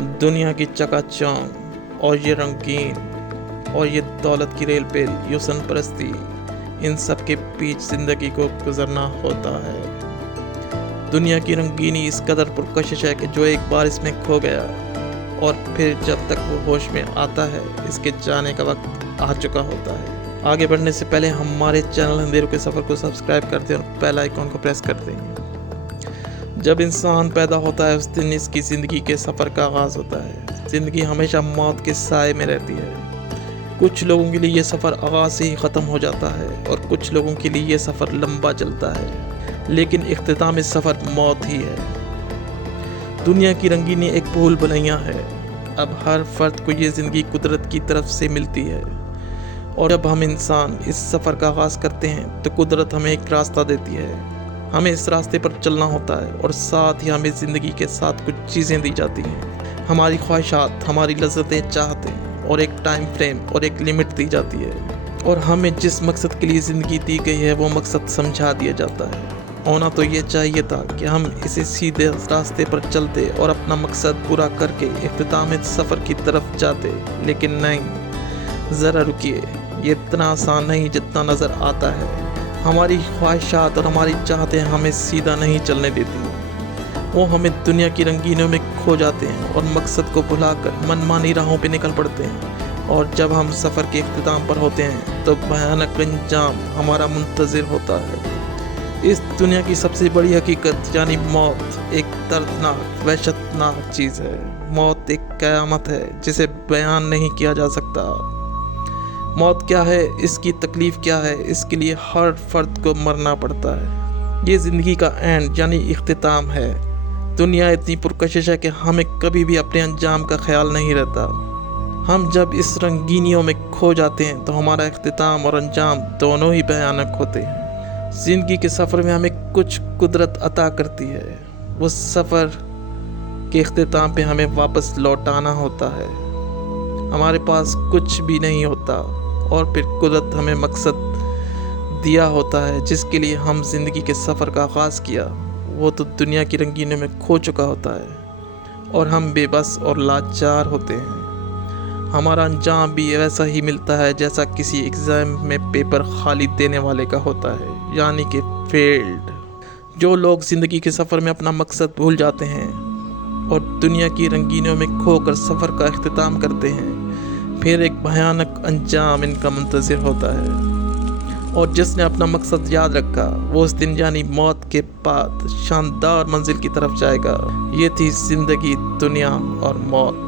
दुनिया की चकाचौंध और ये रंगीन और ये दौलत की रेल पे यूसन परस्ती, इन सब के बीच ज़िंदगी को गुजरना होता है। दुनिया की रंगीनी इस कदर पुरकशिश है कि जो एक बार इसमें खो गया और फिर जब तक वो होश में आता है, इसके जाने का वक्त आ चुका होता है। आगे बढ़ने से पहले हमारे चैनल अंधेरों के सफ़र को सब्सक्राइब कर दें और बेल आइकॉन को प्रेस कर दें। जब इंसान पैदा होता है उस दिन इसकी ज़िंदगी के सफ़र का आगाज़ होता है। ज़िंदगी हमेशा मौत के साए में रहती है। कुछ लोगों के लिए ये सफ़र आगाज़ से ही ख़त्म हो जाता है और कुछ लोगों के लिए ये सफ़र लंबा चलता है, लेकिन इख्तिताम इस सफ़र मौत ही है। दुनिया की रंगीनी एक भूल भुलैया है। अब हर फर्द को ये ज़िंदगी कुदरत की तरफ से मिलती है और जब हम इंसान इस सफ़र का आगाज़ करते हैं तो कुदरत हमें एक रास्ता देती है। हमें इस रास्ते पर चलना होता है और साथ ही हमें ज़िंदगी के साथ कुछ चीज़ें दी जाती हैं। हमारी ख्वाहिशात, हमारी लज़्ज़तें, चाहतें और एक टाइम फ्रेम और एक लिमिट दी जाती है और हमें जिस मकसद के लिए ज़िंदगी दी गई है वो मकसद समझा दिया जाता है। होना तो ये चाहिए था कि हम इसे सीधे रास्ते पर चलते और अपना मकसद पूरा करके इख्तिताम इस सफ़र की तरफ जाते, लेकिन नहीं। ज़रा रुकिए, ये इतना आसान नहीं जितना नज़र आता है। हमारी ख्वाहिशात और हमारी चाहतें हमें सीधा नहीं चलने देती। वो हमें दुनिया की रंगीनों में खो जाते हैं और मकसद को भुलाकर मनमानी राहों पे निकल पड़ते हैं। और जब हम सफ़र के इख्तिताम पर होते हैं तो भयानक अंजाम हमारा मुंतज़िर होता है। इस दुनिया की सबसे बड़ी हकीकत यानी मौत एक दर्दनाक, वहशतनाक चीज़ है। मौत एक क़यामत है जिसे बयान नहीं किया जा सकता। मौत क्या है, इसकी तकलीफ़ क्या है, इसके लिए हर फर्द को मरना पड़ता है। ये ज़िंदगी का एंड यानी इख्तिताम है। दुनिया इतनी पुरकशिश है कि हमें कभी भी अपने अंजाम का ख्याल नहीं रहता। हम जब इस रंगीनियों में खो जाते हैं तो हमारा इख्तिताम और अंजाम दोनों ही भयानक होते हैं। ज़िंदगी के सफ़र में हमें कुछ कुदरत अता करती है। उस सफ़र के इख्तिताम पे हमें वापस लौटाना होता है। हमारे पास कुछ भी नहीं होता और फिर कुदरत हमें मकसद दिया होता है जिसके लिए हम ज़िंदगी के सफ़र का आगाज़ किया। वो तो दुनिया की रंगीनों में खो चुका होता है और हम बेबस और लाचार होते हैं। हमारा अंजाम भी वैसा ही मिलता है जैसा किसी एग्ज़ाम में पेपर खाली देने वाले का होता है, यानी कि फेल्ड। जो लोग ज़िंदगी के सफ़र में अपना मकसद भूल जाते हैं और दुनिया की रंगीनों में खोकर सफ़र का इख्तिताम करते हैं, फिर एक भयानक अंजाम इनका मुंतज़िर होता है। और जिसने अपना मकसद याद रखा वो उस दिन यानी मौत के बाद शानदार मंजिल की तरफ जाएगा। ये थी ज़िंदगी, दुनिया और मौत।